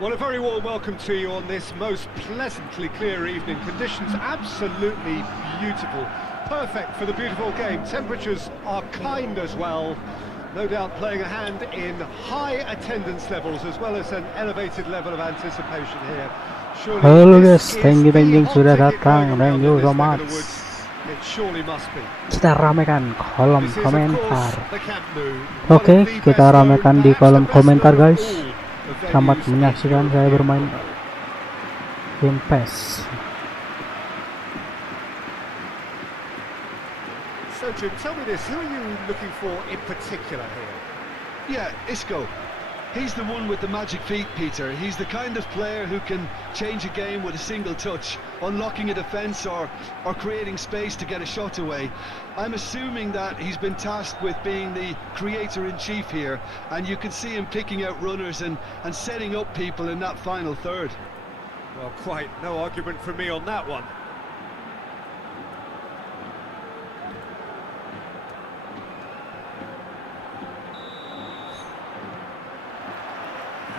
Well, a very warm welcome to you on this most pleasantly clear evening. Conditions absolutely beautiful. Perfect for the beautiful game. Temperatures are kind as well. No doubt playing a hand in high attendance levels as well as an elevated level of anticipation here. Surely Halo this guys, thank is you the hot sudah ticket datang, going thank around you in so this neck much. of the woods. It surely must be. Kita ramekan kolom This is, of course, komentar. the Camp Nou, one Oke, of the kita best known, ramekan di perhaps kolom the best komentar known of guys. all the Selamat venues in menyaksikan saya European bermain football. game PES. So Jim, tell me this, who are you looking for in particular here? Yeah, Isco. He's the one with the magic feet, Peter. He's the kind of player who can change a game with a single touch, unlocking a defence or creating space to get a shot away. I'm assuming that he's been tasked with being the creator-in-chief here, and you can see him picking out runners and setting up people in that final third. Well, quite no argument from me on that one.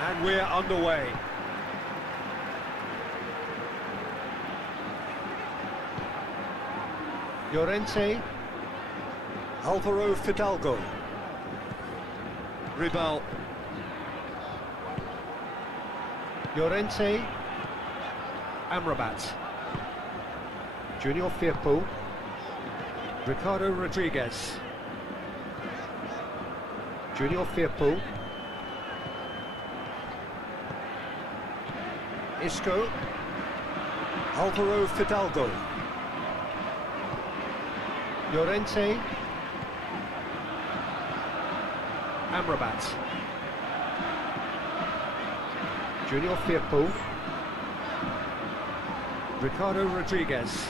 And we're underway. Llorente. Alvaro Fidalgo. Ribal. Llorente. Amrabat. Junior Firpo. Ricardo Rodriguez. Junior Firpo. Isco. Alvaro Fidalgo. Llorente. Amrabat. Junior Firpo. Ricardo Rodriguez.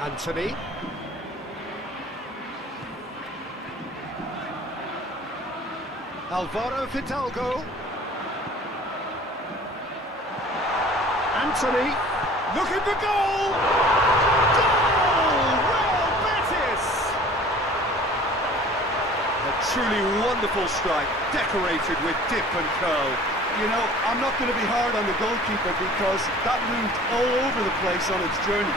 Anthony. Alvaro Fidalgo. Anthony. Looking for goal! Goal! Real Betis! A truly wonderful strike, decorated with dip and curl. You know, I'm not going to be hard on the goalkeeper because that moved all over the place on its journey.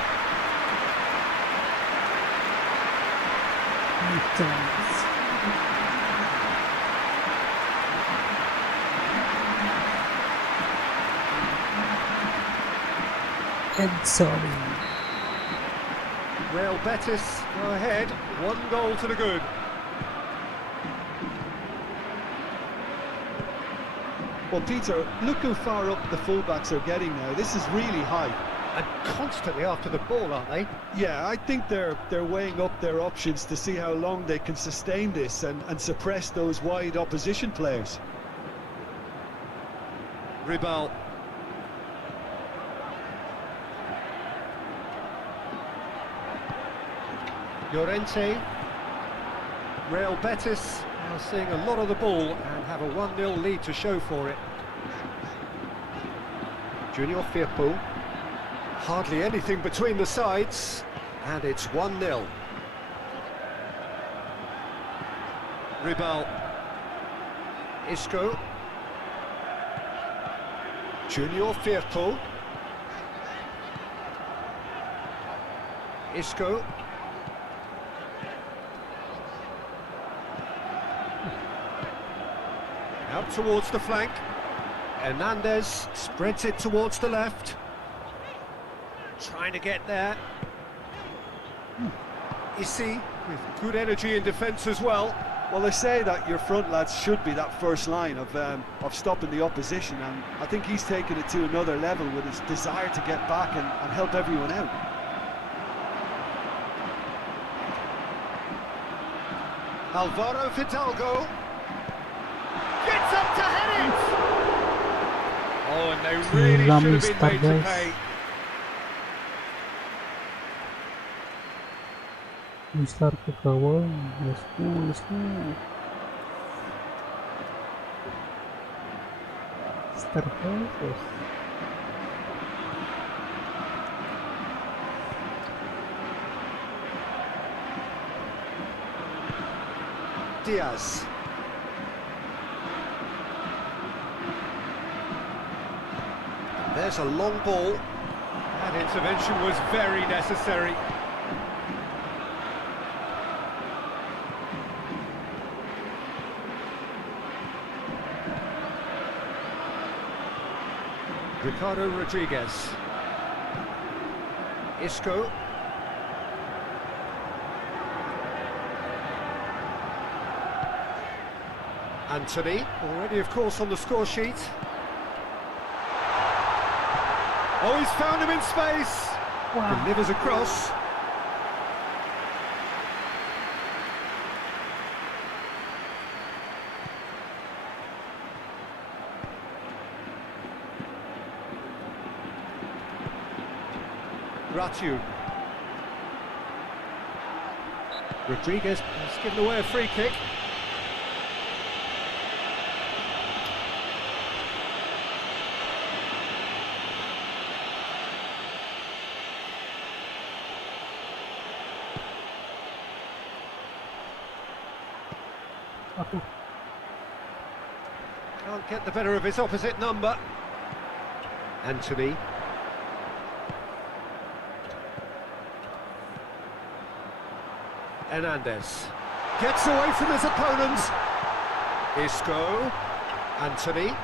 Real Betis go ahead, 1 goal to the good. Well, Peter, look how far up the fullbacks are getting now. This is really high. And constantly after the ball, aren't they? Yeah, I think they're weighing up their options to see how long they can sustain this and suppress those wide opposition players. Ribal. Llorente. Real Betis now seeing a lot of the ball and have a 1-0 lead to show for it. Junior Firpo. Hardly anything between the sides, and it's 1-0. Ribal. Isco. Junior Firpo. Isco. Out towards the flank. Hernandez spreads it towards the left. Trying to get there. Issy with good energy in defence as well. Well, they say that your front lads should be that first line of stopping the opposition, and I think he's taken it to another level with his desire to get back and help everyone out. Alvaro Fidalgo gets up to head it. Oh, and they really should have been made to pay. Start ke kawan, let's go. Start first. Diaz. There's a long ball. That intervention was very necessary. Ricardo Rodriguez. Isco. Anthony, already of course on the score sheet. Oh, he's found him in space. Wow. Delivers across. Ratu. Rodriguez has given away a free kick. Aduh. Can't get the better of his opposite number. Anthony. Hernandez gets away from his opponents. Isco. Anthony.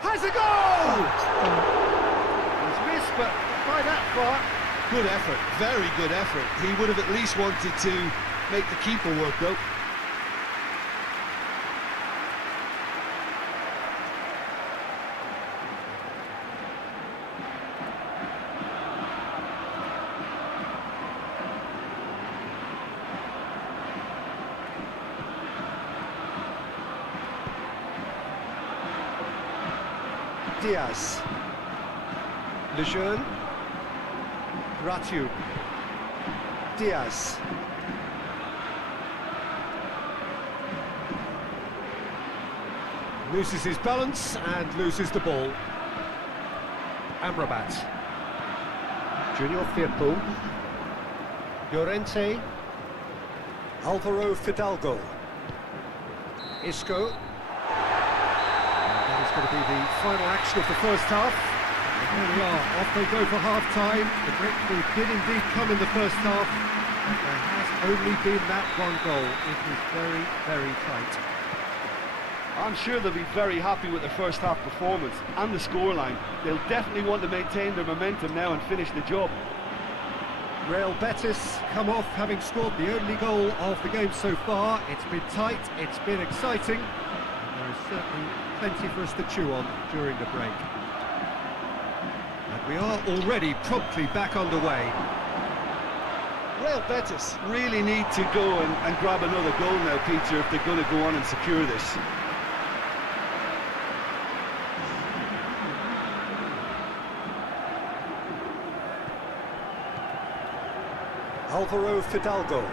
Has a goal! He's missed, but by that far. Good effort, very good effort. He would have at least wanted to make the keeper work though. Diaz. Lejeune. Ratu. Diaz. Loses his balance and loses the ball. Amrabat. Junior Firpo. Llorente. Alvaro Fidalgo. Isco. That is going to be the final action of the first half. And here we are, off they go for half-time. The breakthrough did indeed come in the first half, but there has only been that one goal. It was very, very tight. I'm sure they'll be very happy with their first half performance and the scoreline. They'll definitely want to maintain their momentum now and finish the job. Real Betis come off having scored the only goal of the game so far. It's been tight, it's been exciting. There is certainly plenty for us to chew on during the break. And we are already promptly back underway. Real Betis really need to go and grab another goal now, Peter, if they're going to go on and secure this. Alvaro Fidalgo.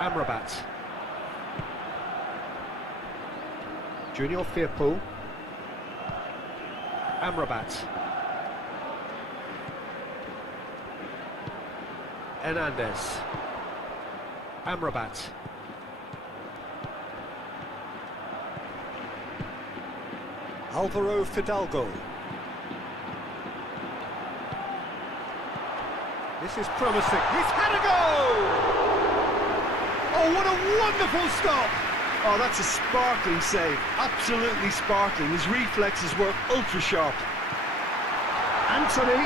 Amrabat. Junior Firpo. Amrabat. Hernandez. Amrabat. Alvaro Fidalgo. This is promising. He's had a goal! Oh, what a wonderful stop! Oh, that's a sparkling save. Absolutely sparkling. His reflexes were ultra sharp. Anthony.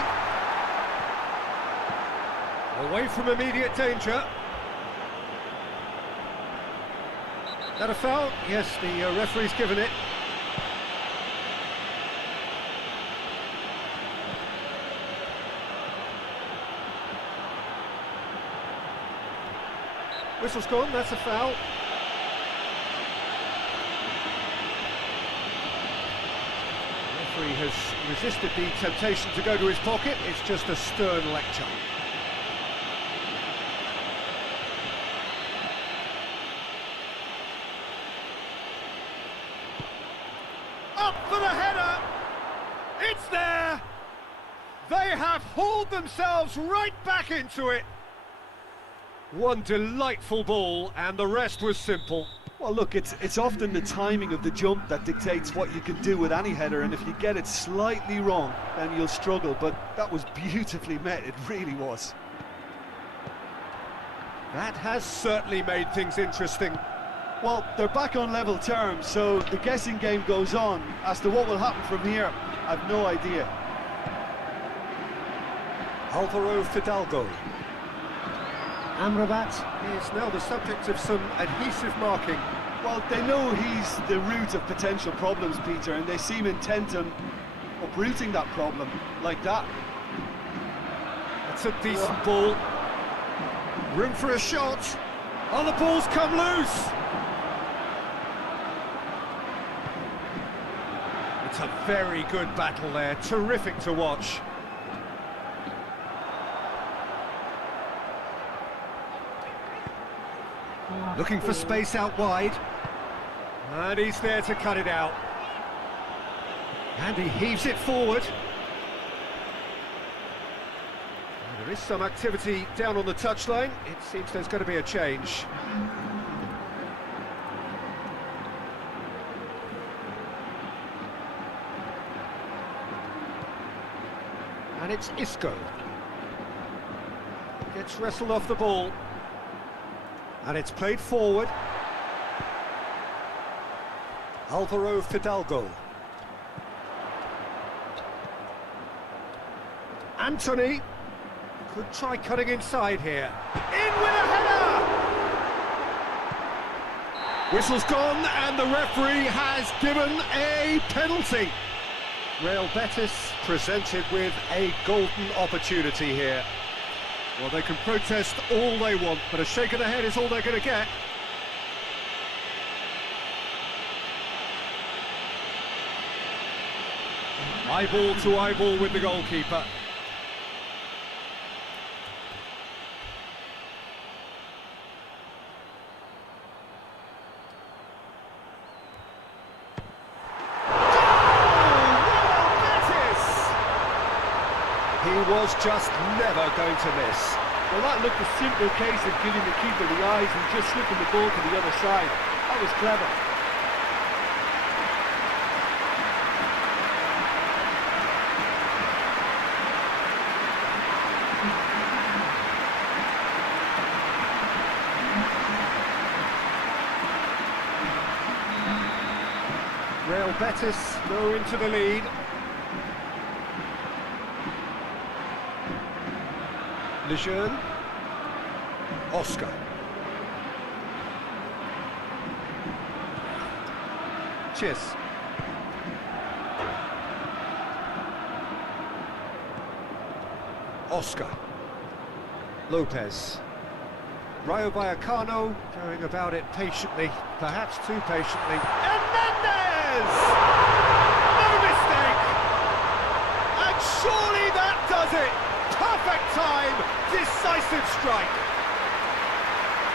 Away from immediate danger. That a foul? Yes, the referee's given it. Whistle's gone, that's a foul. The referee has resisted the temptation to go to his pocket. It's just a stern lecture. Up for the header! It's there! They have hauled themselves right back into it! One delightful ball, and the rest was simple. Well, look, it's often the timing of the jump that dictates what you can do with any header, and if you get it slightly wrong, then you'll struggle. But that was beautifully met, it really was. That has certainly made things interesting. Well, they're back on level terms, so the guessing game goes on. As to what will happen from here, I've no idea. Alvaro Fidalgo. Amrabat is now the subject of some adhesive marking. Well, they know he's the root of potential problems, Peter, and they seem intent on uprooting that problem, like that. It's a decent ball. Room for a shot. Oh, the ball's come loose. It's a very good battle there, terrific to watch. Looking for space out wide. And he's there to cut it out. And he heaves it forward. There is some activity down on the touchline. It seems there's going to be a change. And it's Isco. Gets wrestled off the ball. And it's played forward. Alvaro Fidalgo. Anthony could try cutting inside here. In with a header! Whistle's gone and the referee has given a penalty. Real Betis presented with a golden opportunity here. Well, they can protest all they want, but a shake of the head is all they're going to get. Eyeball to eyeball with the goalkeeper. He was just never going to miss. Well, that looked a simple case of giving the keeper the eyes and just slipping the ball to the other side. That was clever. Real Betis go into the lead. Lejeune. Oscar. Chis. Oscar. Lopez. Rayo Vallecano going about it patiently, perhaps too patiently. And Mendes! No mistake! And surely that does it! Perfect time, decisive strike.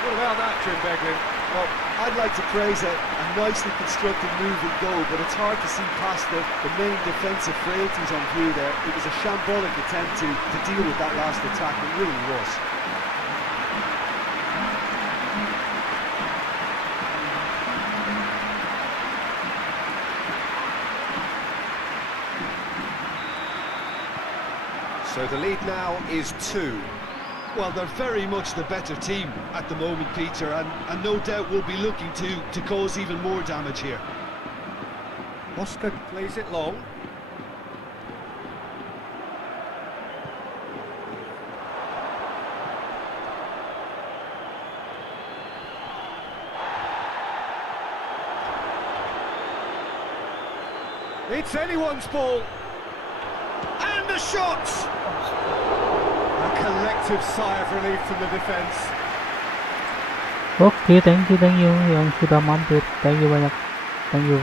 What about that, Jim Beglin? Well, I'd like to praise a nicely constructed moving goal, but it's hard to see past the main defensive frailties on view there. It was a shambolic attempt to deal with that last attack, it really was. So the lead now is 2. Well, they're very much the better team at the moment, Peter, and no doubt will be looking to cause even more damage here. Oscar plays it long. It's anyone's ball. And a shot! A collective sigh of relief from the defence. Oke, thank you yang sudah mampir. Thank you banyak. Thank you.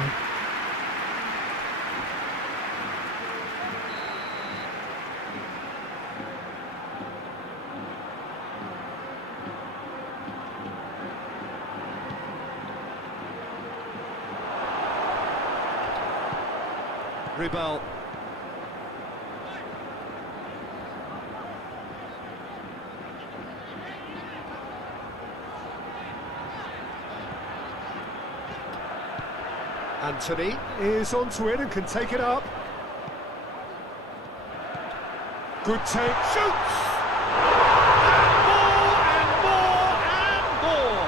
Ribal. Anthony is onto it and can take it up. Good take, shoots! And more, and more, and more!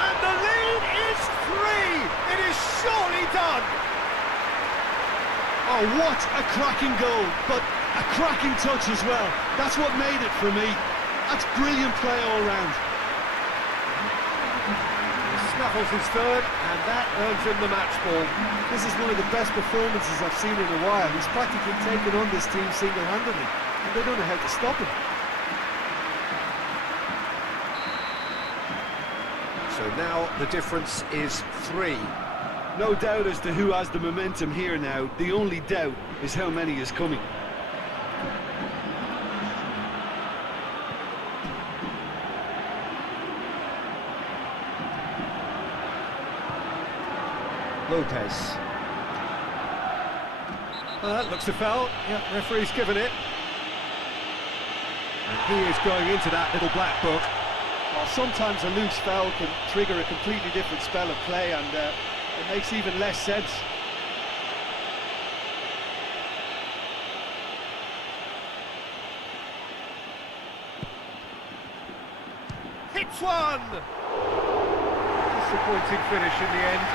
And the lead is 3! It is surely done! Oh, what a cracking goal, but a cracking touch as well. That's what made it for me. That's brilliant play all round. He snuffles his third, and that earns him the match ball. This is one of the best performances I've seen in a while. He's practically taken on this team single-handedly, and they don't know how to stop him. So now the difference is 3. No doubt as to who has the momentum here now. The only doubt is how many is coming. Lopez. That looks a foul. Yeah, referee's given it. And he is going into that little black book. Well, sometimes a loose foul can trigger a completely different spell of play, and it makes even less sense. Hits one! Disappointing finish in the end.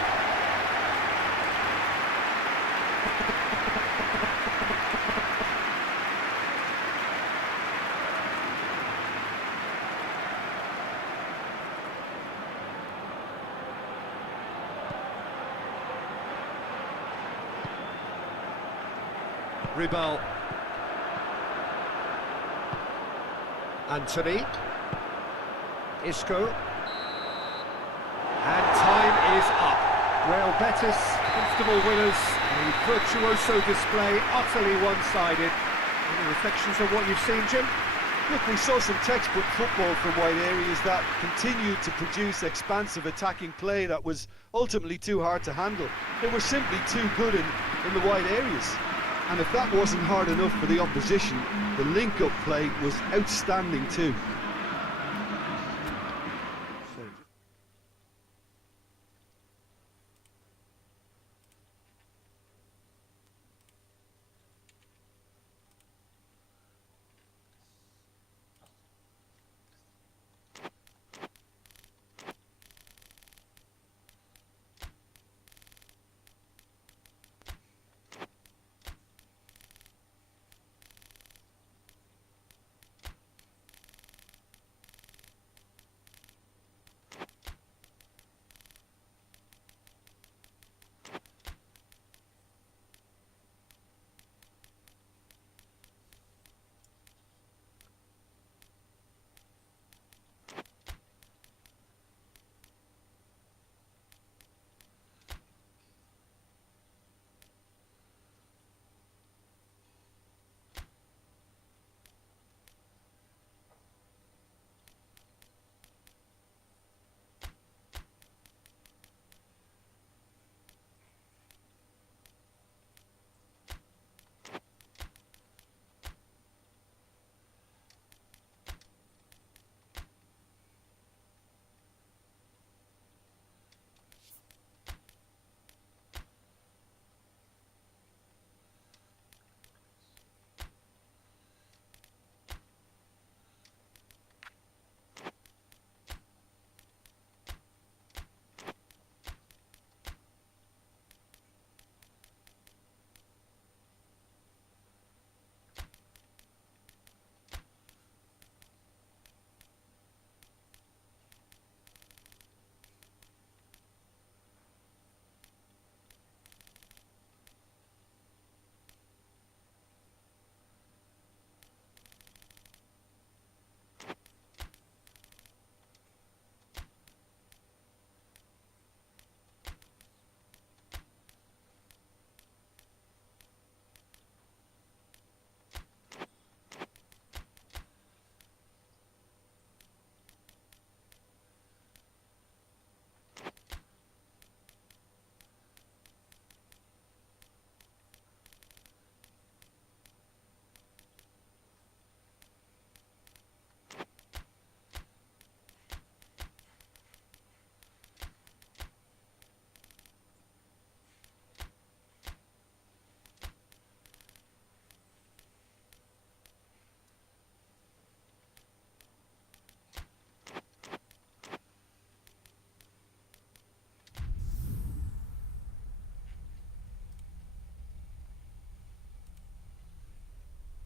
Ribal. Anthony. Isco. And time is up. Real Betis, comfortable winners. A virtuoso display, utterly one-sided. Any reflections on what you've seen, Jim? Look, we saw some textbook football from wide areas that continued to produce expansive attacking play that was ultimately too hard to handle. They were simply too good in the wide areas. And if that wasn't hard enough for the opposition, the link-up play was outstanding too.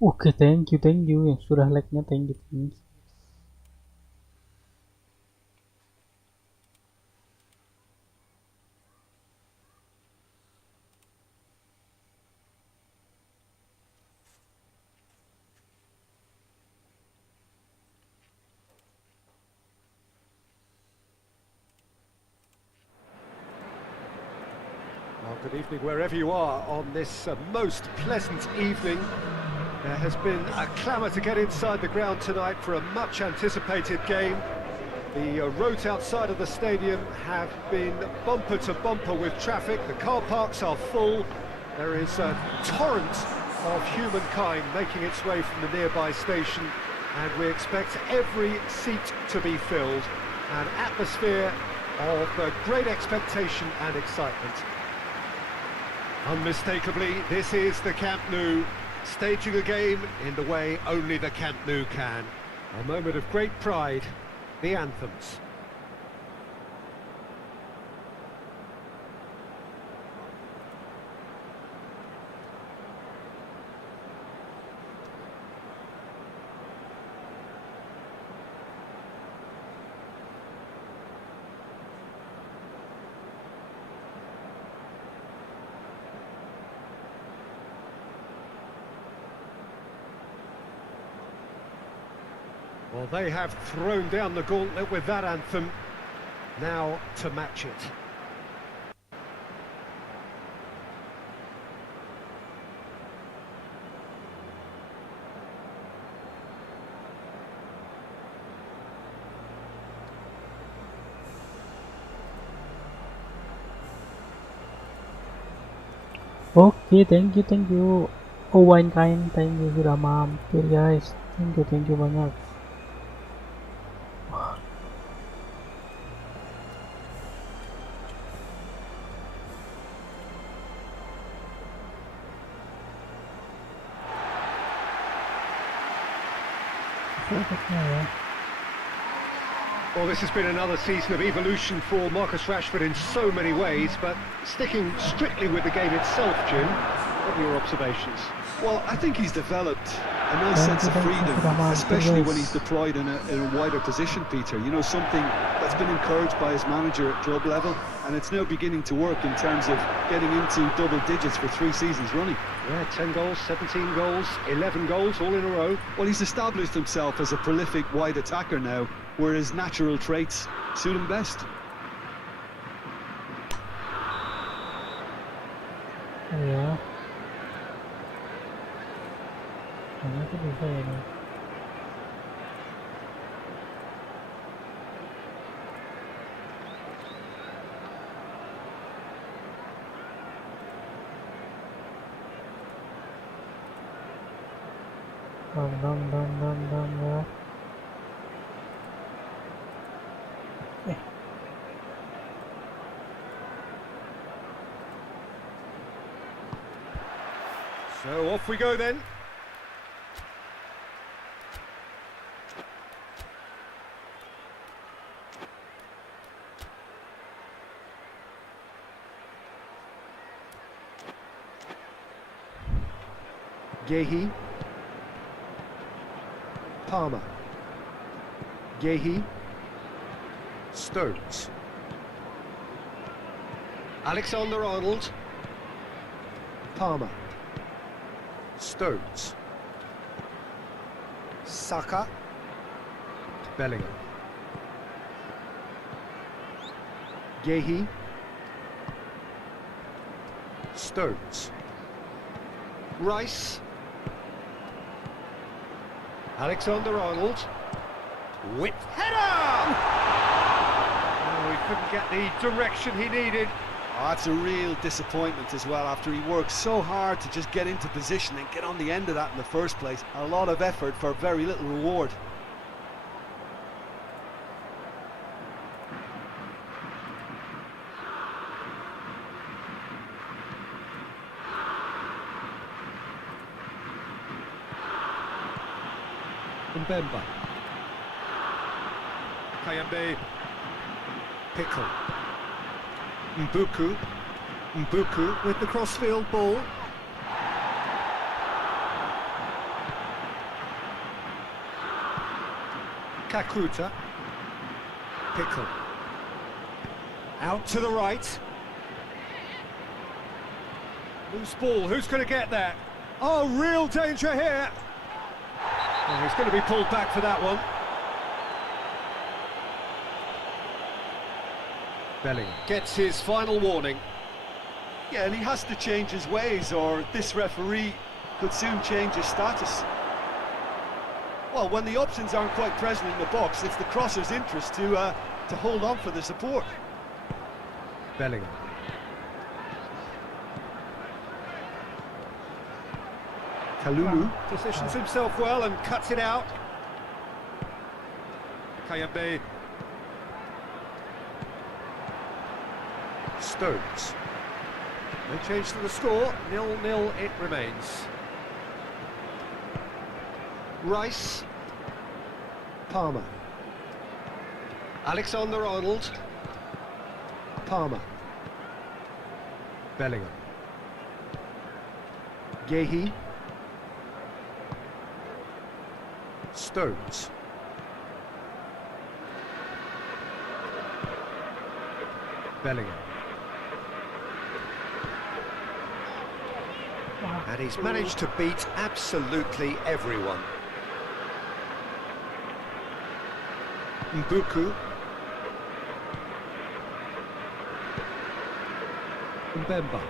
Oke, thank you yang sudah like-nya, thank you. Well, good evening wherever you are on this most pleasant evening. There has been a clamour to get inside the ground tonight for a much anticipated game. The roads outside of the stadium have been bumper to bumper with traffic. The car parks are full. There is a torrent of humankind making its way from the nearby station, and we expect every seat to be filled. An atmosphere of great expectation and excitement. Unmistakably, this is the Camp Nou, staging a game in the way only the Camp Nou can. A moment of great pride, the anthems. Well, they have thrown down the gauntlet with that anthem. Now to match it. Oke, thank you. Oh, wine kind, thank you sudah mampir guys. Thank you banyak. Well, this has been another season of evolution for Marcus Rashford in so many ways, but sticking strictly with the game itself, Jim, what are your observations? Well, I think he's developed a nice sense of freedom, especially when he's deployed in a wider position, Peter. You know, something that's been encouraged by his manager at club level, and it's now beginning to work in terms of getting into double digits for 3 seasons running. Yeah, 10 goals, 17 goals, 11 goals, all in a row. Well, he's established himself as a prolific wide attacker now, where his natural traits suit him best. Ya. Kayaknya tuh bisa ya nih. Dam ya. So off we go then. Gehi. Palmer. Gehi. Stones. Alexander-Arnold. Palmer. Stones. Saka. Bellingham. Gehi. Stones. Rice. Alexander-Arnold. Whip header! Oh, he couldn't get the direction he needed. Oh, that's a real disappointment as well, after he worked so hard to just get into position and get on the end of that in the first place. A lot of effort for very little reward. Mbemba. Kayambe. Pickle. Mbuku with the crossfield ball. Kakuta. Pickle. Out to the right. Loose ball, who's going to get there? Oh, real danger here. Oh, he's going to be pulled back for that one. Bellingham gets his final warning. Yeah, and he has to change his ways, or this referee could soon change his status. Well, when the options aren't quite present in the box, it's the crosser's interest to hold on for the support. Bellingham. Kalulu positions himself well and cuts it out. Kayambe. Stones. No change to the score, 0-0 it remains. Rice. Palmer. Alexander-Arnold. Palmer. Bellingham. Gehi. Stones. Bellingham. And he's managed to beat absolutely everyone. Mbuku. Mbemba.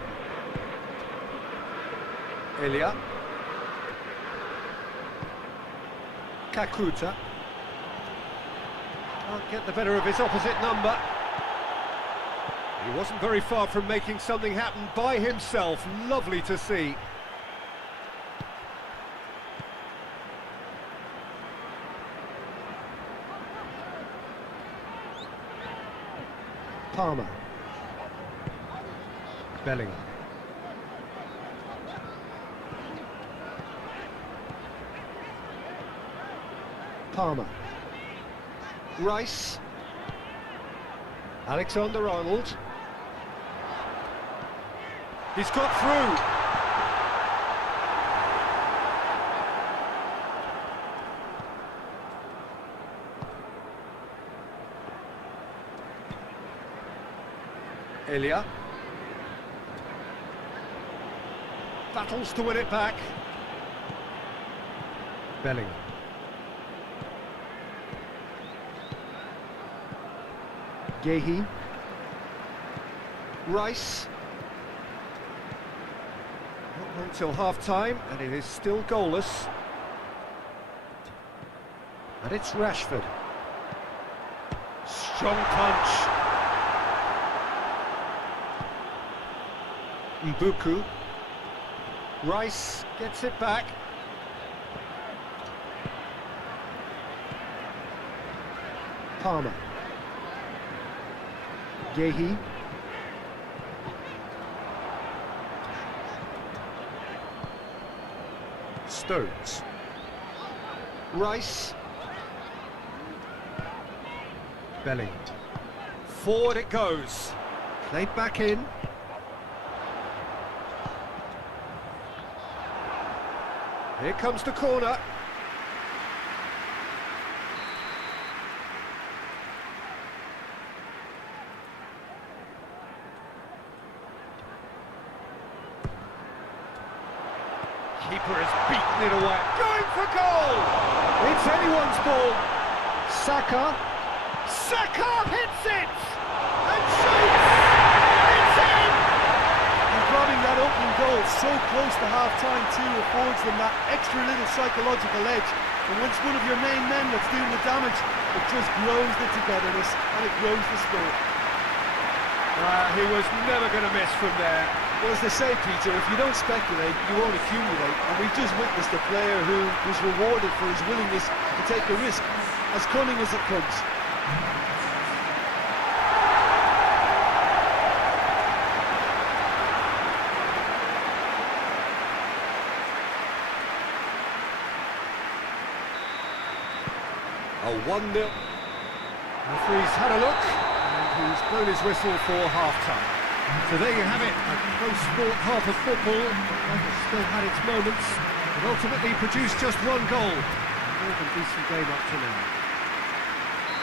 Elia. Kakuta. Can't get the better of his opposite number. He wasn't very far from making something happen by himself. Lovely to see. Palmer. Bellingham. Palmer. Rice. Alexander-Arnold. He's got through. Elia. Battles to win it back. Bellingham. Gehi. Rice. Not long till half-time, and it is still goalless. And it's Rashford. Strong punch. Mbuku. Rice gets it back. Palmer. Gehi. Stones. Rice. Bellingham. Forward it goes. Played back in. Here comes the corner. Keeper has beaten it away. Going for goal! It's anyone's ball. Saka. Saka hits it! And shoots! It's in! And grabbing that opening goal so close to half-time too affords them that extra little psychological edge. And once one of your main men that's doing the damage, it just grows the togetherness and it grows the spirit. He was never going to miss from there. Well, as they say, Peter, if you don't speculate, you won't accumulate. And we've just witnessed a player who was rewarded for his willingness to take a risk, as cunning as it comes. A 1-0. Referee's had a look, and he's blown his whistle for half-time. So there you have it, a close-fought half of football that has still had its moments, but ultimately produced just one goal. More than decent game up to now.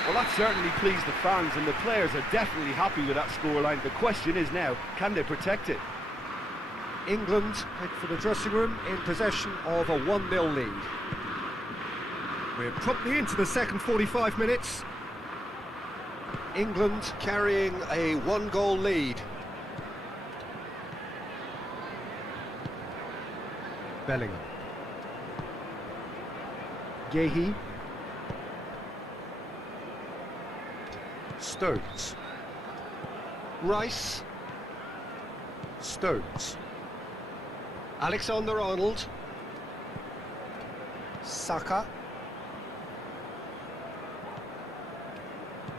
Well, that certainly pleased the fans, and the players are definitely happy with that scoreline. The question is now, can they protect it? England head for the dressing room in possession of a 1-0 lead. We're promptly into the second 45 minutes. England carrying a 1-goal lead. Bellingham. Gehi. Stones. Rice. Stones. Alexander-Arnold. Saka.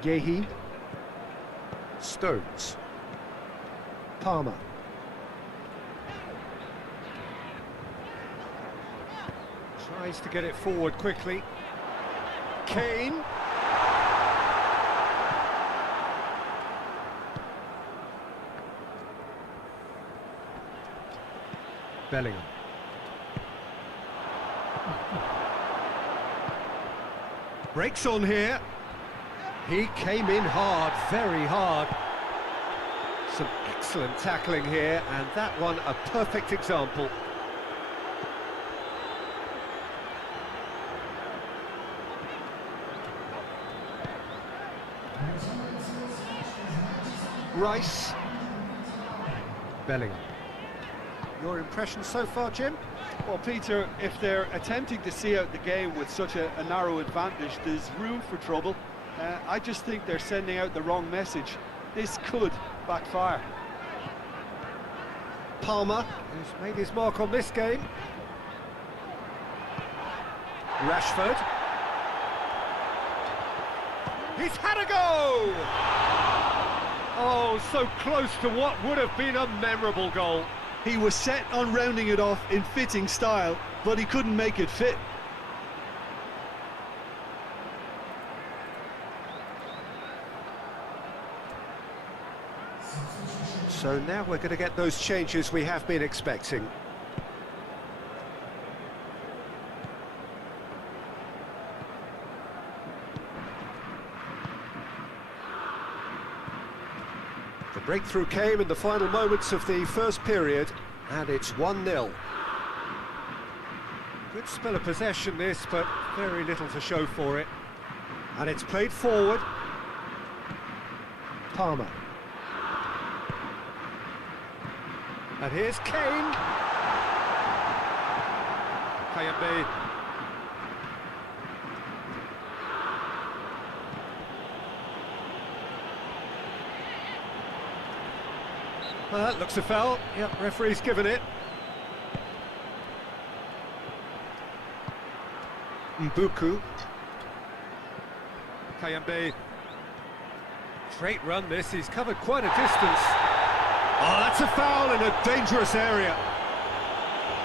Gehi. Stones. Palmer. Tries to get it forward quickly. Kane. Bellingham. Breaks on here. He came in hard, very hard. Some excellent tackling here, and that one a perfect example. Rice. Bellingham. Your impression so far, Jim? Well, Peter, if they're attempting to see out the game with such a narrow advantage, there's room for trouble. I just think they're sending out the wrong message. This could backfire. Palmer, who's made his mark on this game. Rashford. He's had a go! Oh, so close to what would have been a memorable goal. He was set on rounding it off in fitting style, but he couldn't make it fit. So now we're going to get those changes we have been expecting. The breakthrough came in the final moments of the first period, and it's 1-0. Good spell of possession this, but very little to show for it. And it's played forward. Palmer. And here's Kane. Kayambe. Well, that looks a foul. Yep, referee's given it. Mbuku. Kayambe. Great run this, he's covered quite a distance. Oh, that's a foul in a dangerous area.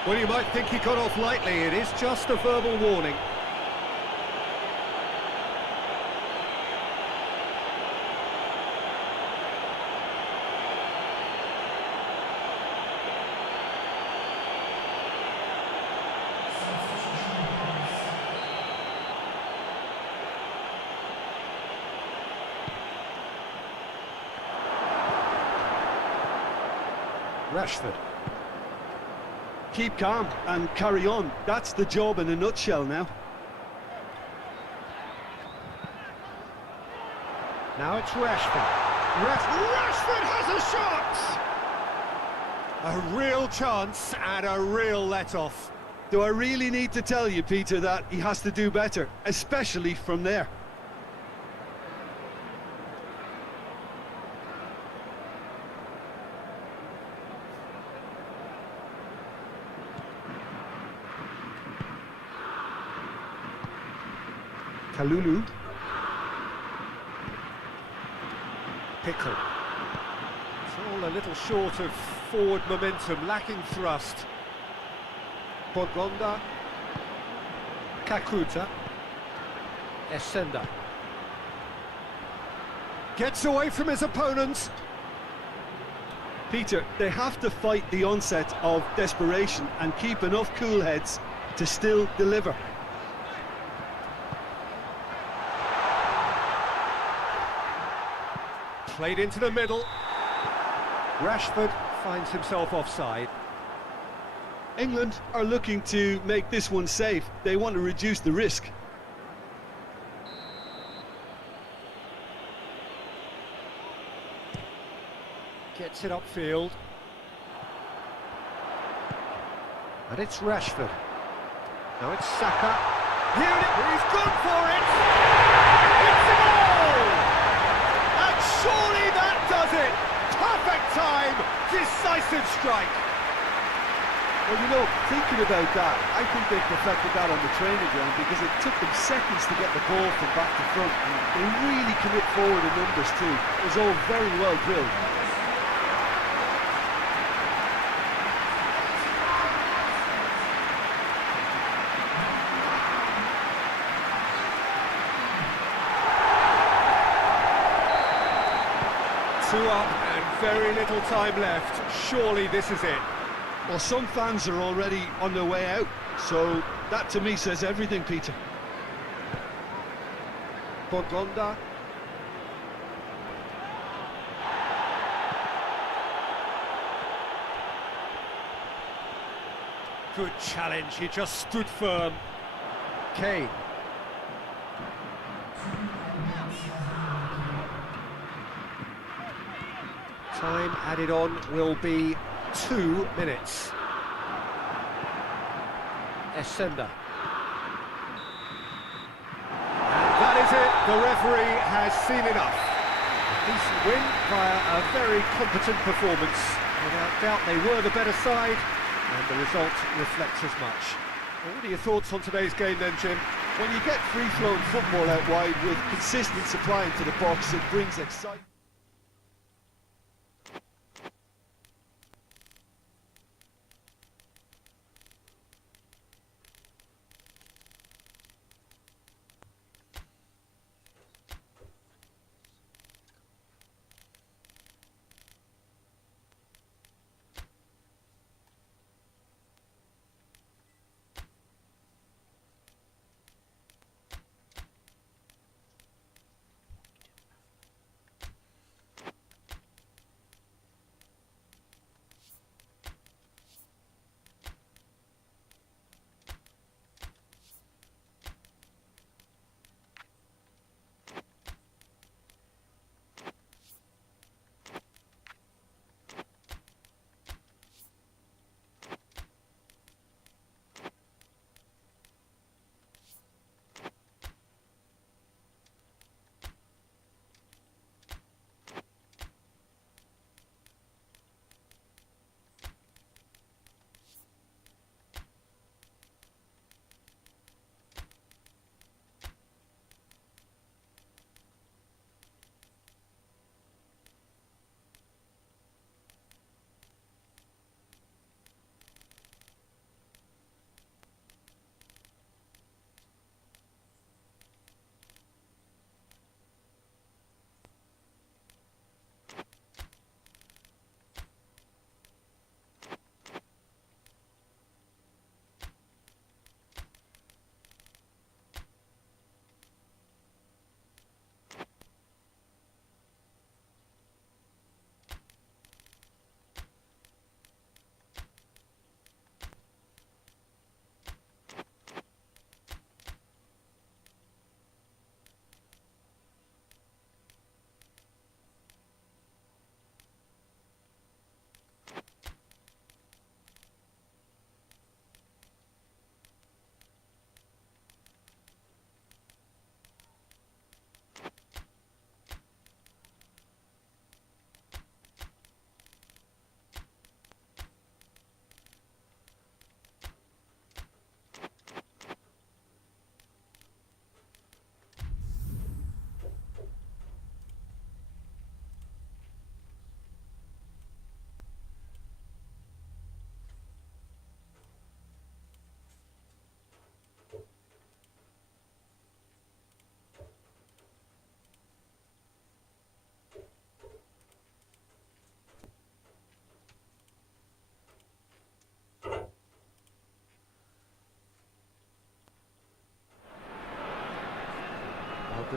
Well, you might think he got off lightly, it is just a verbal warning. Rashford. Keep calm and carry on. That's the job in a nutshell now. Now it's Rashford. Rashford has a shot! A real chance and a real let-off. Do I really need to tell you, Peter, that he has to do better, especially from there? Kalulu. Pickle. It's all a little short of forward momentum, lacking thrust. Bongonda. Kakuta. Essenda. Gets away from his opponents. Peter, they have to fight the onset of desperation and keep enough cool heads to still deliver. Played into the middle. Rashford finds himself offside. England are looking to make this one safe. They want to reduce the risk. Gets it upfield. And it's Rashford. Now it's Saka. Here it is, he's gone for it! It's a goal! And surely that does it! Perfect time, decisive strike. Well, you know, thinking about that, I think they perfected that on the training ground because it took them seconds to get the ball from back to front. And they really commit forward in numbers too. It was all very well drilled. Two up and very little time left. Surely this is it. Well, some fans are already on their way out, so that to me says everything, Peter. Bongonda. Good challenge, he just stood firm. Kane. Time added on will be 2 minutes. Essenda. And that is it, the referee has seen enough. Decent win via a very competent performance. Without doubt they were the better side, and the result reflects as much. What are your thoughts on today's game then, Jim? When you get free-flowing football out wide with consistent supply into the box, it brings excitement.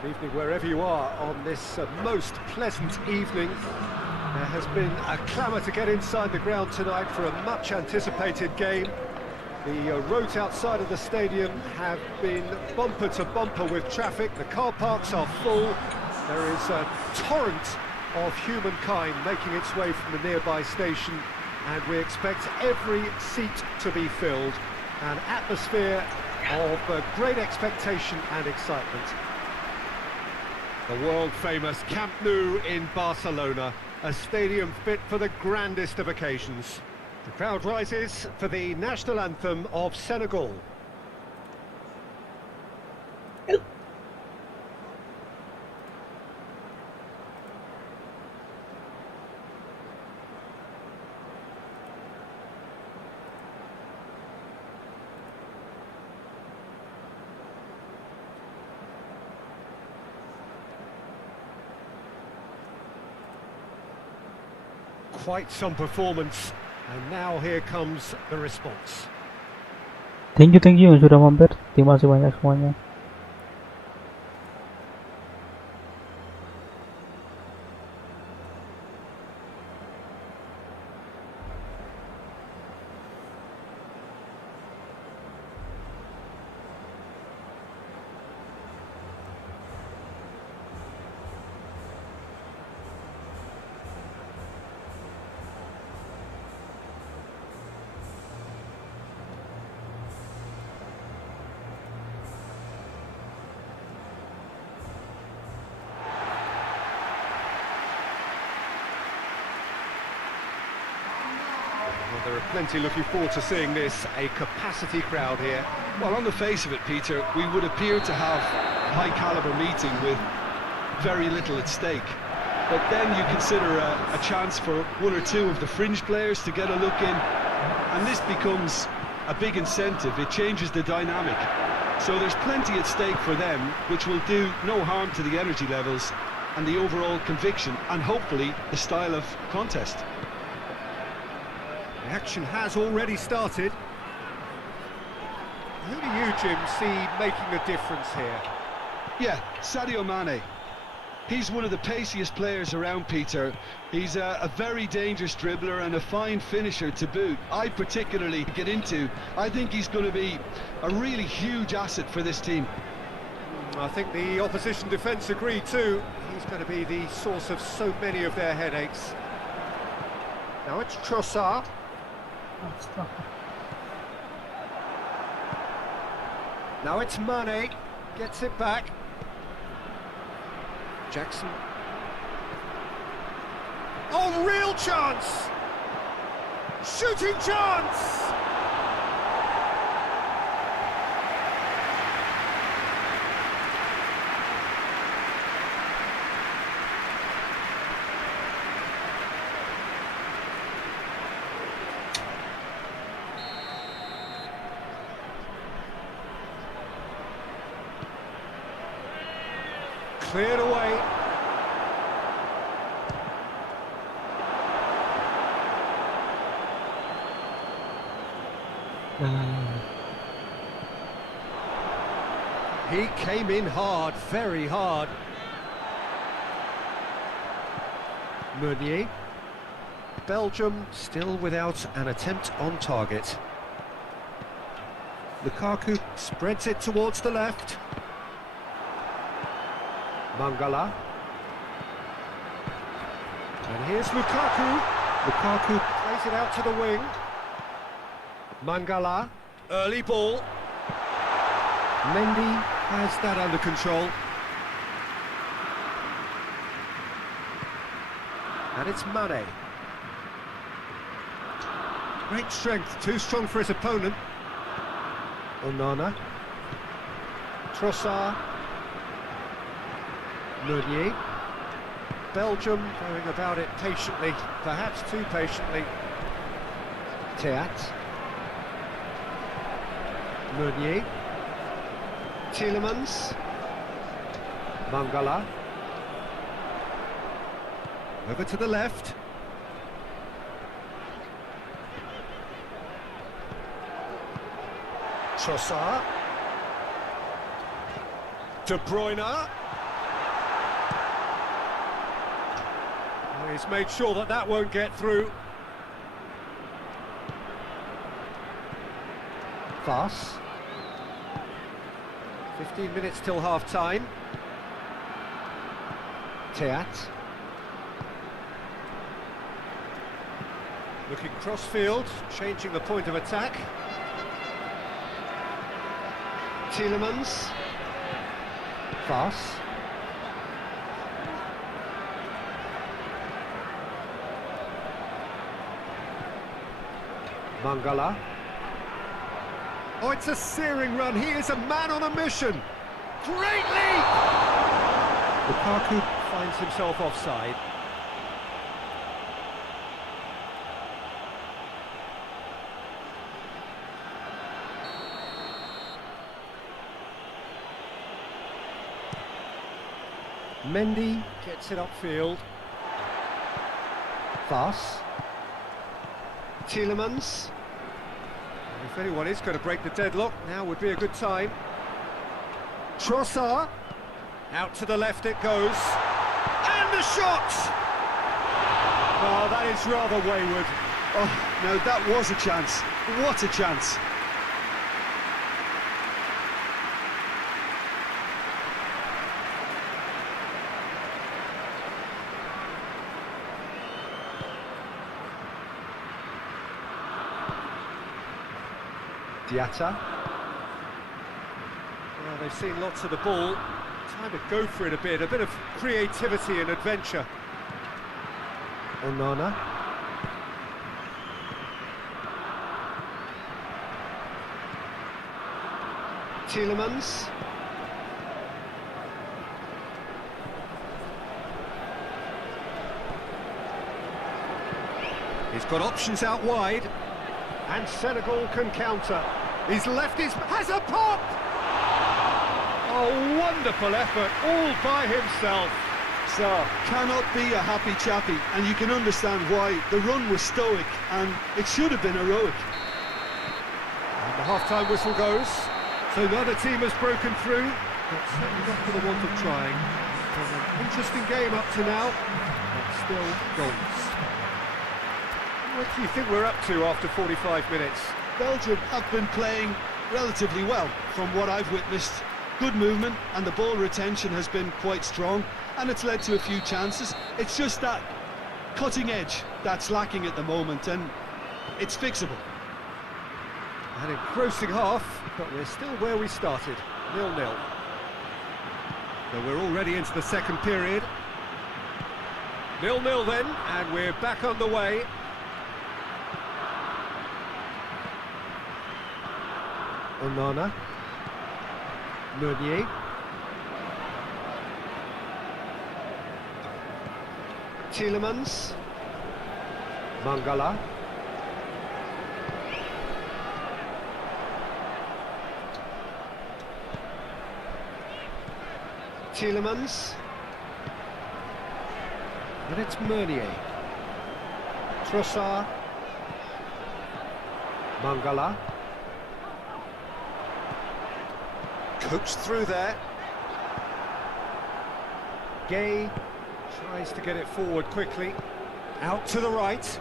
Good evening wherever you are on this most pleasant evening. There has been a clamour to get inside the ground tonight for a much anticipated game. The roads outside of the stadium have been bumper to bumper with traffic. The car parks are full. There is a torrent of humankind making its way from the nearby station, and we expect every seat to be filled. An atmosphere of great expectation and excitement. The world-famous Camp Nou in Barcelona, a stadium fit for the grandest of occasions. The crowd rises for the national anthem of Senegal. Quite some performance, and now here comes the response. Thank you yang sudah mampir. Terima kasih banyak semuanya. Well, there are plenty looking forward to seeing this, a capacity crowd here. Well, on the face of it, Peter, we would appear to have a high-caliber meeting with very little at stake. But then you consider a chance for one or two of the fringe players to get a look in, and this becomes a big incentive. It changes the dynamic. So there's plenty at stake for them, which will do no harm to the energy levels and the overall conviction, and hopefully the style of contest. The action has already started. Who do you, Jim, see making a difference here? Yeah, Sadio Mane. He's one of the paciest players around, Peter. He's a very dangerous dribbler and a fine finisher to boot. I particularly get into. I think he's going to be a really huge asset for this team. I think the opposition defence agree too. He's going to be the source of so many of their headaches. Now it's Trossard. Now it's Mane, gets it back. Jackson. Oh, real chance! Shooting chance! Cleared away. He came in hard, very hard. Meunier. Belgium still without an attempt on target. Lukaku spreads it towards the left. Mangala. And here's Lukaku. Lukaku plays it out to the wing. Mangala. Early ball. Mendy has that under control. And it's Mane. Great strength, too strong for his opponent. Onana. Trossard. Meunier. Belgium going about it patiently, perhaps too patiently. Theat. Meunier. Tielemans. Mangala. Over to the left. Trossard. De Bruyne. He's made sure that that won't get through. Pass. 15 minutes till half-time. Teat. Looking cross-field, changing the point of attack. Tielemans. Pass. Mangala. Oh, it's a searing run. He is a man on a mission. Great leap! Lukaku finds himself offside. Mendy gets it upfield. Pass. Tielemans. If anyone is going to break the deadlock, now would be a good time. Trossard. Out to the left it goes. And the shot! Oh, that is rather wayward. Oh, now that was a chance. What a chance. Diatta. Well, they've seen lots of the ball. Time to go for it a bit of creativity and adventure. Onana. Tielemans. He's got options out wide. And Senegal can counter. He's left his... has a pop! Oh, wonderful effort, all by himself. So, cannot be a happy chappy, and you can understand why. The run was stoic, and it should have been heroic. And the half-time whistle goes. So neither team has broken through, but certainly not for the want of trying. It's an interesting game up to now, but still goals. What do you think we're up to after 45 minutes? Belgium have been playing relatively well from what I've witnessed. Good movement, and the ball retention has been quite strong, and it's led to a few chances. It's just that cutting edge that's lacking at the moment, and it's fixable. An engrossing half, but we're still where we started, 0-0. So we're already into the second period. 0-0 then, and we're back on the way. Onana. Meunier. Tielemans. Mangala. Tielemans. And it's Meunier. Trossard. Mangala. Coached through there. Gay tries to get it forward quickly. Out to the right.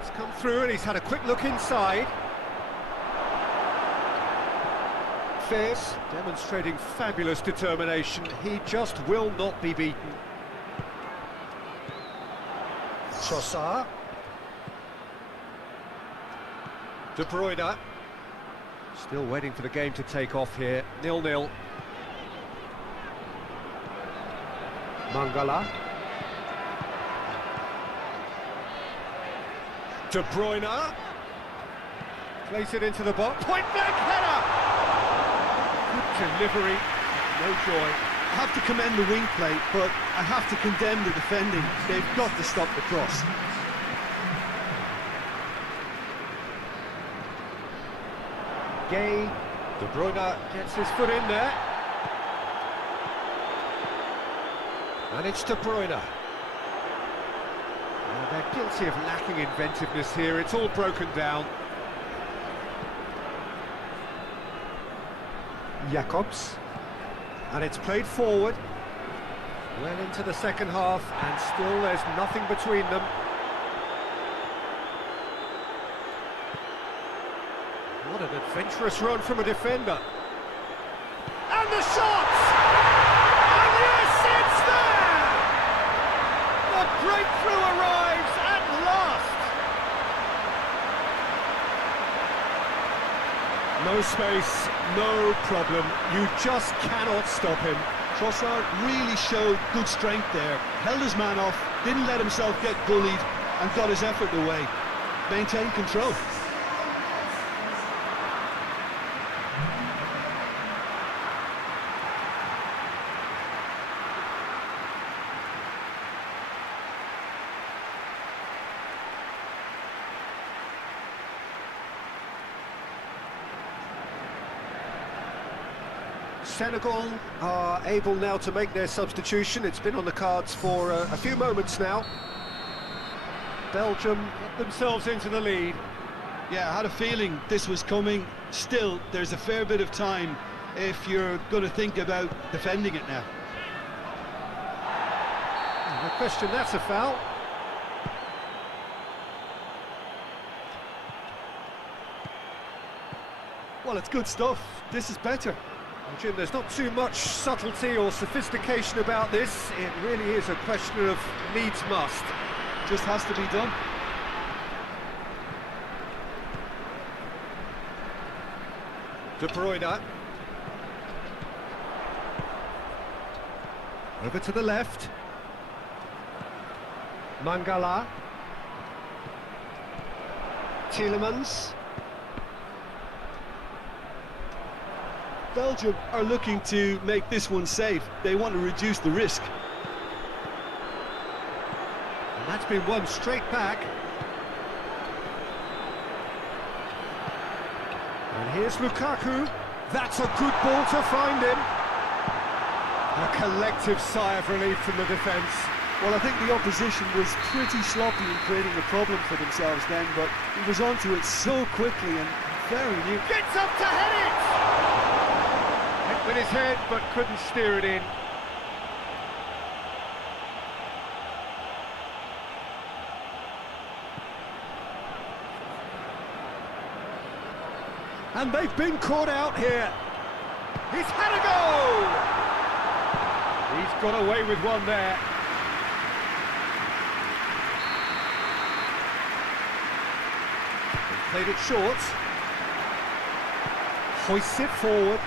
It's come through and he's had a quick look inside. Fierce, demonstrating fabulous determination. He just will not be beaten. Trossard. De Bruyne. Still waiting for the game to take off here. 0-0. Mangala. De Bruyne. Place it into the box. Point blank header! Good delivery. No joy. I have to commend the wing play, but I have to condemn the defending. They've got to stop the cross. Gay, De Bruyne gets his foot in there. And it's De Bruyne. They're guilty of lacking inventiveness here, it's all broken down. Jacobs. And it's played forward. Well into the second half, and still there's nothing between them. What an adventurous run from a defender. And the shot! And yes, it's there! The breakthrough arrives at last! No space, no problem. You just cannot stop him. Trossard really showed good strength there, held his man off, didn't let himself get bullied, and got his effort away. Maintained control. Senegal are able now to make their substitution. It's been on the cards for a few moments now. Belgium put themselves into the lead. Yeah, I had a feeling this was coming. Still, there's a fair bit of time if you're going to think about defending it now. No question, that's a foul. Well, it's good stuff. This is better. Jim, there's not too much subtlety or sophistication about this. It really is a question of needs must. Just has to be done. De Bruyne. Over to the left. Mangala. Tielemans. Belgium are looking to make this one safe. They want to reduce the risk. And that's been won straight back. And here's Lukaku. That's a good ball to find him. A collective sigh of relief from the defence. Well, I think the opposition was pretty sloppy in creating a problem for themselves then, but he was onto it so quickly and very neat. Gets up to head it! Hit with his head, but couldn't steer it in. And they've been caught out here. He's had a go! He's got away with one there. He's played it short. Hoists it forward.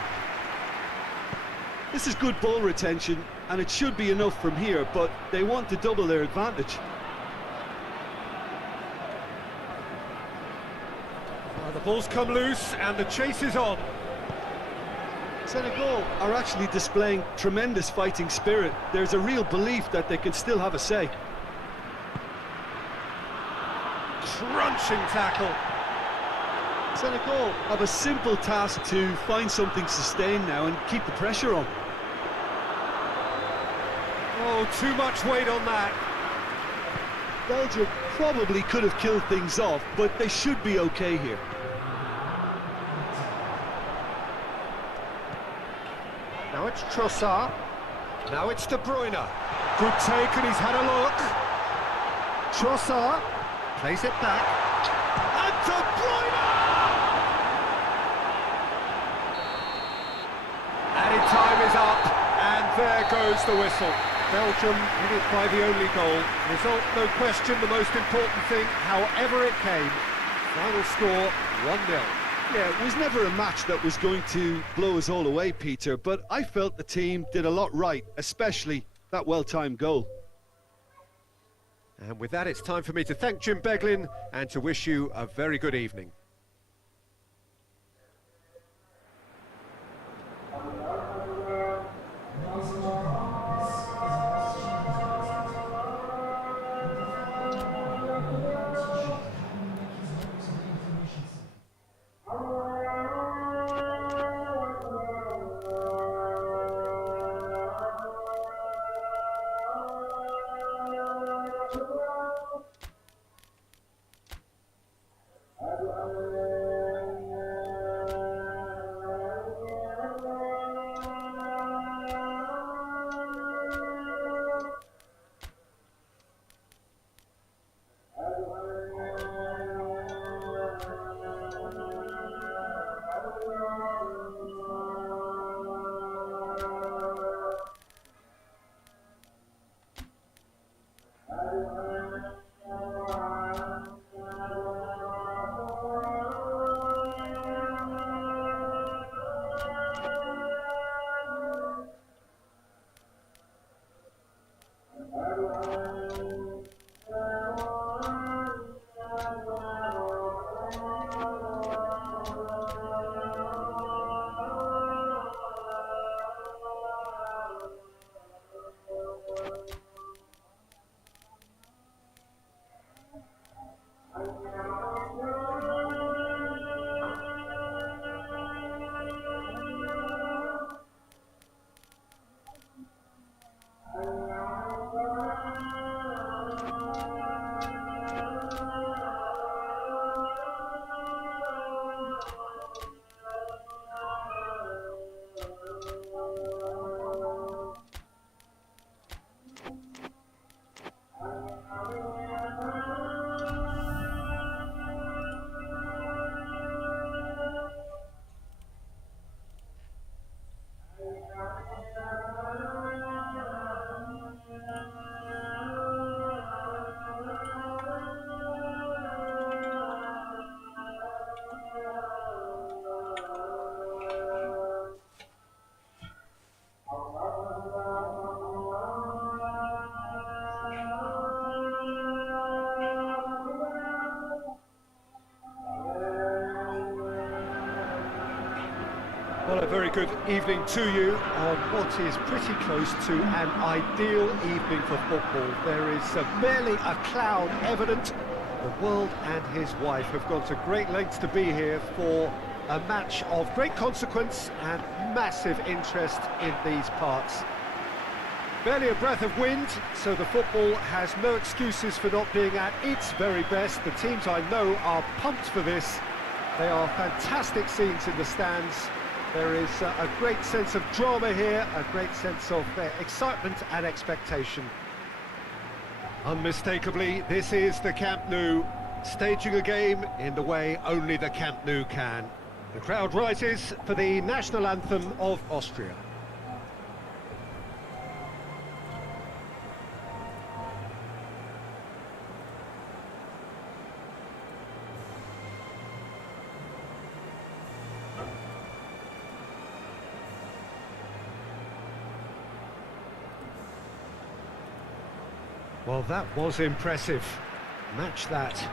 This is good ball retention, and it should be enough from here, but they want to double their advantage. Well, the ball's come loose, and the chase is on. Senegal are actually displaying tremendous fighting spirit. There's a real belief that they can still have a say. Crunching tackle. Senegal have a simple task to find something sustained now and keep the pressure on. Oh, too much weight on that. Belgium probably could have killed things off, but they should be okay here. Now it's Trossard. Now it's De Bruyne. Good take, and he's had a look. Trossard plays it back. And De Bruyne! Added time is up, and there goes the whistle. Belgium hit it by the only goal. Result, no question, the most important thing, however it came. Final score, 1-0. Yeah, it was never a match that was going to blow us all away, Peter, but I felt the team did a lot right, especially that well-timed goal. And with that, it's time for me to thank Jim Beglin and to wish you a very good evening. Well, a very good evening to you on what is pretty close to an ideal evening for football. There is barely a cloud evident. The world and his wife have gone to great lengths to be here for a match of great consequence and massive interest in these parts. Barely a breath of wind, so the football has no excuses for not being at its very best. The teams I know are pumped for this. They are fantastic scenes in the stands. There is a great sense of drama here, a great sense of excitement and expectation. Unmistakably, this is the Camp Nou, staging a game in the way only the Camp Nou can. The crowd rises for the national anthem of Austria. Well, that was impressive. Match that.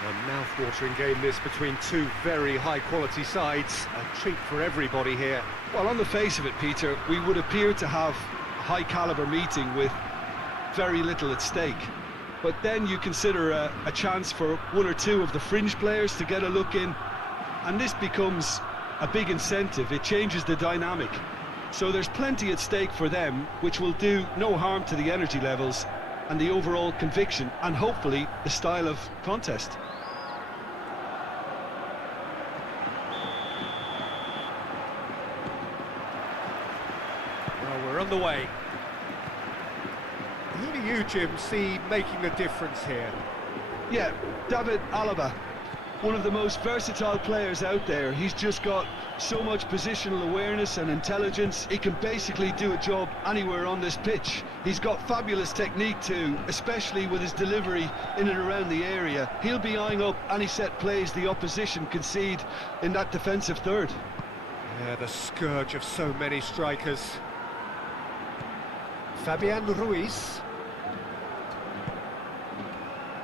A mouth-watering game this between two very high-quality sides. A treat for everybody here. Well, on the face of it, Peter, we would appear to have a high-caliber meeting with very little at stake. But then you consider a chance for one or two of the fringe players to get a look in, and this becomes a big incentive. It changes the dynamic. So there's plenty at stake for them, which will do no harm to the energy levels and the overall conviction, and hopefully the style of contest. Well, we're on the way. Who do you, Jim, see making the difference here? Yeah, David Alaba, one of the most versatile players out there. He's just got so much positional awareness and intelligence. He can basically do a job anywhere on this pitch. He's got fabulous technique too, especially with his delivery in and around the area. He'll be eyeing up any set plays the opposition concede in that defensive third. Yeah, the scourge of so many strikers. Fabian Ruiz.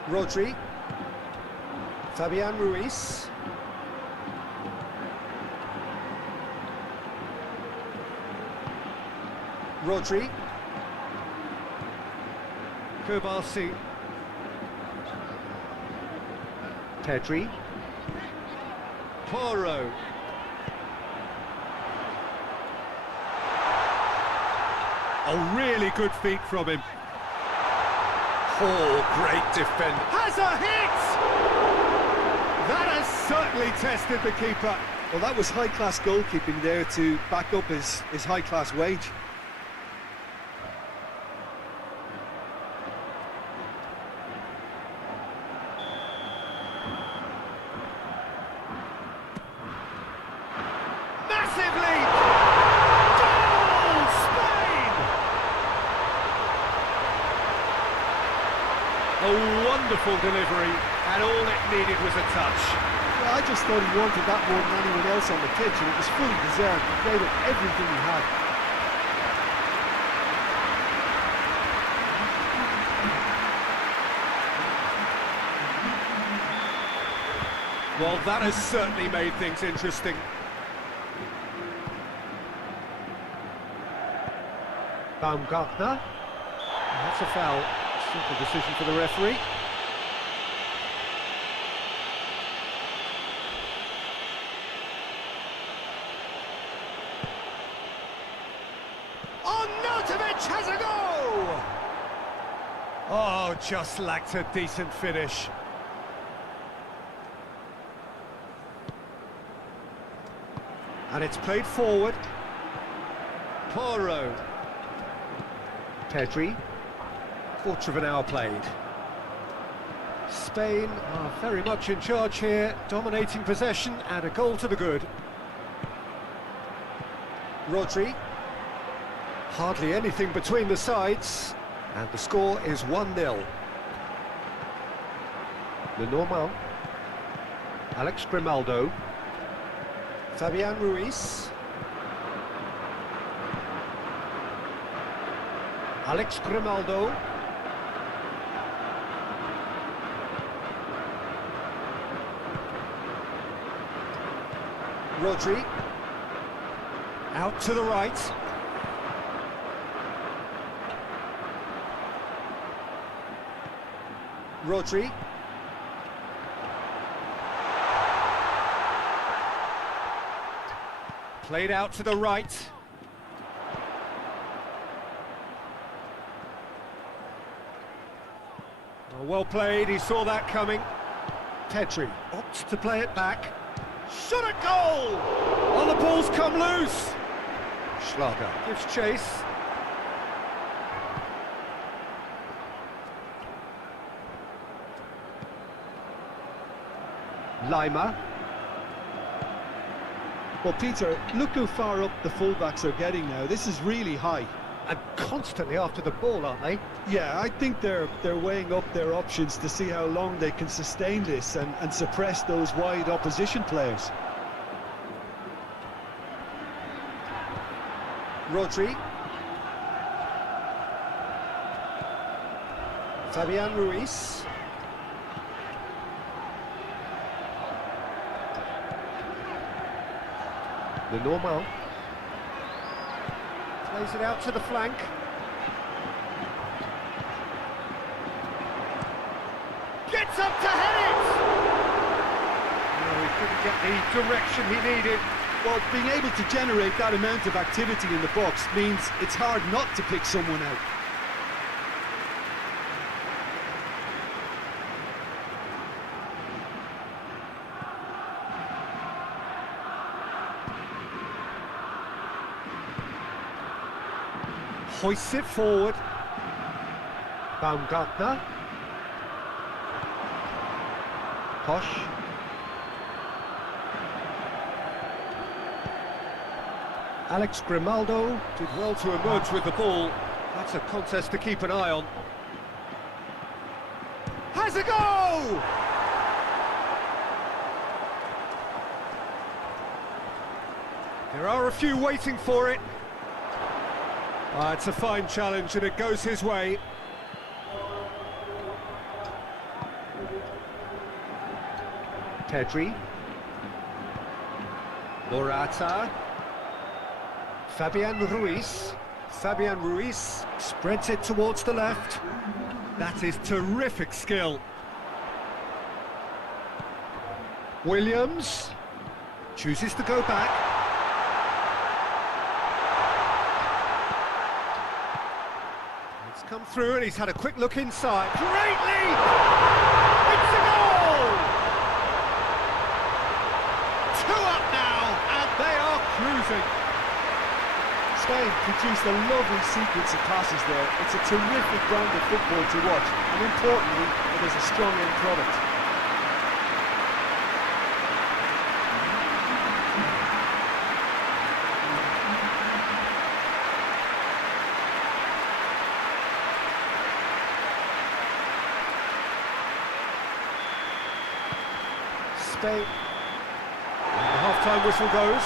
Rodri. Fabian Ruiz. Rodri. Kubasi. Pedri. Poro. Oh, really good feet from him. Oh, great defend. Has a hit! That has certainly tested the keeper. Well, that was high-class goalkeeping there to back up his high-class wage. Massive lead! Goal! Spain! A wonderful delivery, and all it needed was a touch. Well, I just thought he wanted that more than anyone else on the pitch, and it was fully deserved. He gave it everything he had. Well, that has certainly made things interesting. Baumgartner. That's a foul. Simple decision for the referee. Arnautovic has a go! Oh, just lacked a decent finish. And it's played forward. Poirot. Pedri. Quarter of an hour played. Spain are very much in charge here, dominating possession and a goal to the good. Rodri. Hardly anything between the sides, and the score is 1-0. Lenormand. Alex Grimaldo. Fabian Ruiz. Alex Grimaldo. Rodri. Out to the right. Rodri. Played out to the right. Well played, he saw that coming. Pedri opts to play it back. Shot at goal! Oh, the ball's come loose! Schlager gives chase. Lima. Well, Peter, look how far up the fullbacks are getting now. This is really high. And constantly after the ball, aren't they? Yeah, I think they're weighing up their options to see how long they can sustain this and suppress those wide opposition players. Rodri. Fabian Ruiz. Lenormand. Plays it out to the flank. Gets up to head it! No, he couldn't get the direction he needed. Well, being able to generate that amount of activity in the box means it's hard not to pick someone out. Hoists it forward. Baumgartner. Koch. Alex Grimaldo did well to emerge with the ball. That's a contest to keep an eye on. Has a go! There are a few waiting for it. It's a fine challenge and it goes his way. Pedri. Morata. Fabian Ruiz. Fabian Ruiz spreads it towards the left. That is terrific skill. Williams chooses to go back. It's come through and he's had a quick look inside. Great leap! It's a goal! 2 up now, and they are cruising. Spain produced a lovely sequence of passes there. It's a terrific brand of football to watch, and importantly, it is a strong end product. Spain. And the half-time whistle goes.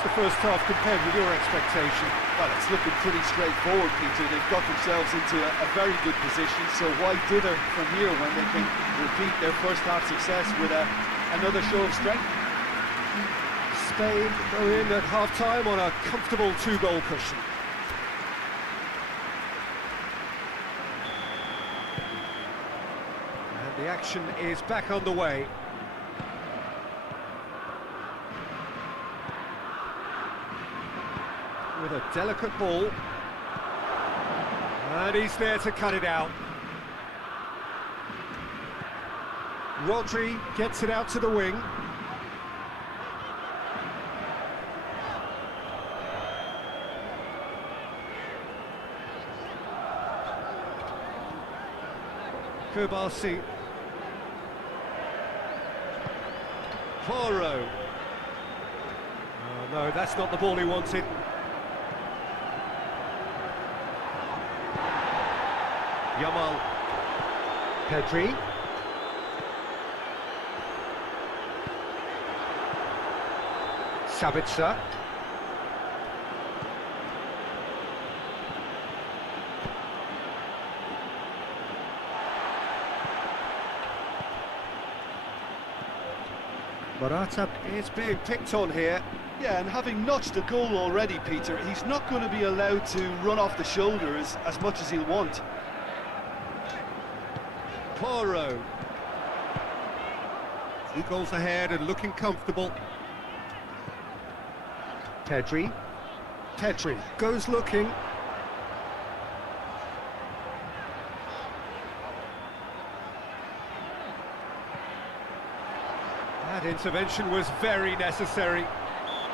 The first half compared with your expectation? Well, it's looking pretty straightforward, Peter. They've got themselves into a very good position, so why dither from here when they can repeat their first half success with another show of strength? Spain go in at half-time on a comfortable 2-goal cushion. And the action is back underway. With a delicate ball, and he's there to cut it out. Rodri gets it out to the wing. Kubasi. Poro. Oh no, that's not the ball he wanted. Yamal. Pedri. Sabitzer. Morata is being picked on here. Yeah, and having notched a goal already, Peter, he's not going to be allowed to run off the shoulders as much as he'll want. Poro. 2 goals ahead and looking comfortable. Pedri. Pedri goes looking. That intervention was very necessary.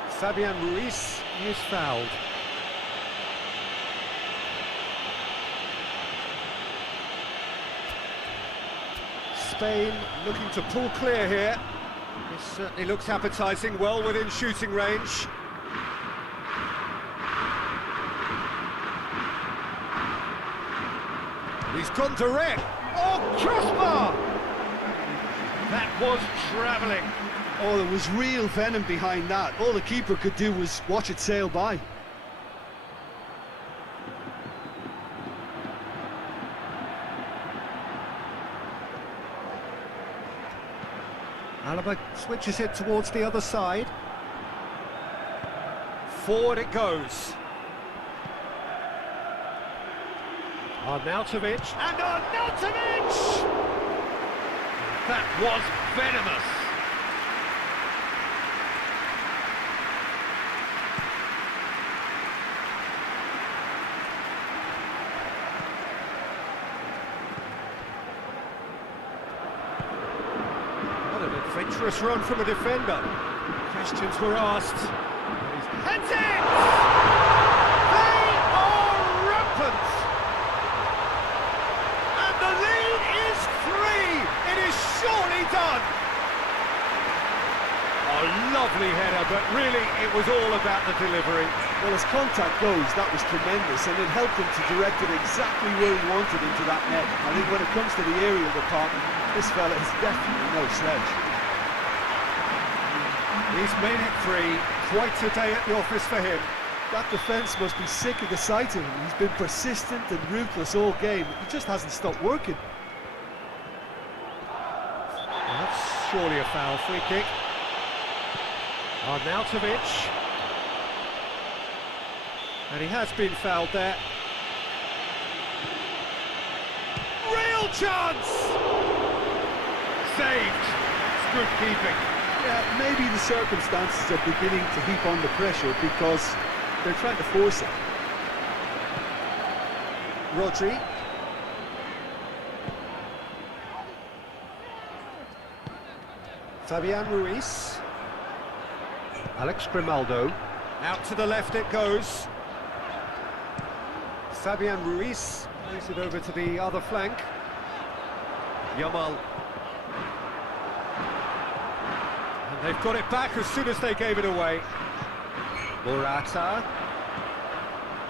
Fabian Ruiz is fouled. Spain looking to pull clear here. This certainly looks appetising, well within shooting range. He's gone direct. Oh, crossbar! That was travelling. Oh, there was real venom behind that. All the keeper could do was watch it sail by. Alaba switches it towards the other side. Forward it goes. Arnautovic, and Arnautovic! That was venomous. What an adventurous run from a defender. Questions were asked. Heads it! They are rampant! And the lead is 3! It is surely done! A lovely header, but really it was all about the delivery. Well, as contact goes, that was tremendous, and it helped him to direct it exactly where he wanted into that net. I think when it comes to the aerial department, this fella is definitely no sledge. He's made it 3. Quite a day at the office for him. That defence must be sick of the sight of him. He's been persistent and ruthless all game. He just hasn't stopped working. That's surely a foul. Free kick. Arnautovic. And he has been fouled there. Real chance! Saved. It's good keeping. Yeah, maybe the circumstances are beginning to heap on the pressure because they're trying to force it. Rodri. Fabian Ruiz. Alex Grimaldo. Out to the left it goes. Fabian Ruiz plays it over to the other flank. Yamal. And they've got it back as soon as they gave it away. Morata.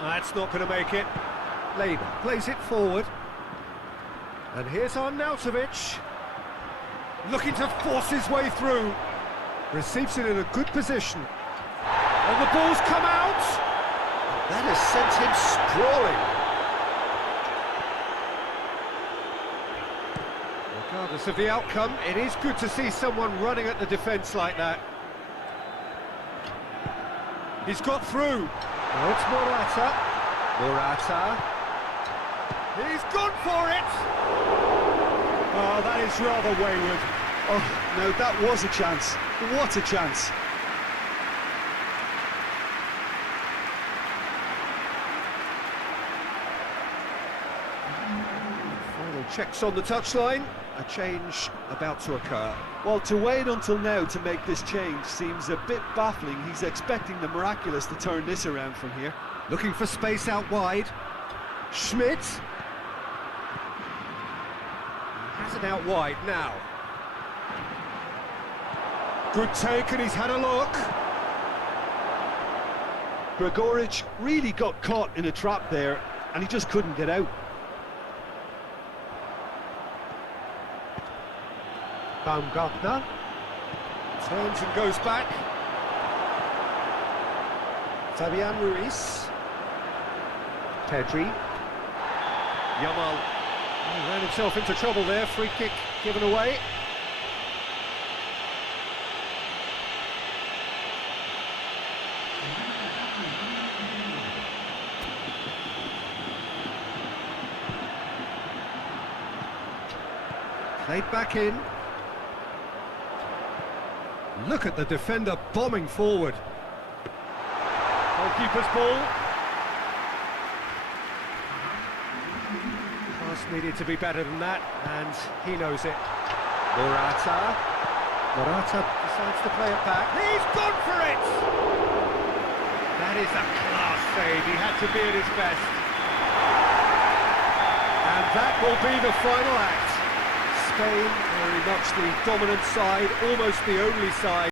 That's not going to make it. Labour plays it forward. And here's Arnautovic. Looking to force his way through. Receives it in a good position. And the ball's come out. That has sent him sprawling. Regardless of the outcome, it is good to see someone running at the defence like that. He's got through. Now it's Morata. Morata. He's gone for it. Oh, that is rather wayward. Oh, no, that was a chance. What a chance. Final checks on the touchline. A change about to occur. Well, to wait until now to make this change seems a bit baffling. He's expecting the miraculous to turn this around from here. Looking for space out wide. Schmidt. Has it out wide now. Good take, and he's had a look. Gregoric really got caught in a trap there, and he just couldn't get out. Baumgartner turns and goes back. Fabian Ruiz. Pedri. Yamal. He ran himself into trouble there. Free kick given away. Played back in. Look at the defender bombing forward. Goalkeeper's ball. Pass needed to be better than that, and he knows it. Morata decides to play it back. He's gone for it! That is a class save. He had to be at his best. And that will be the final act. Spain very much the dominant side, almost the only side.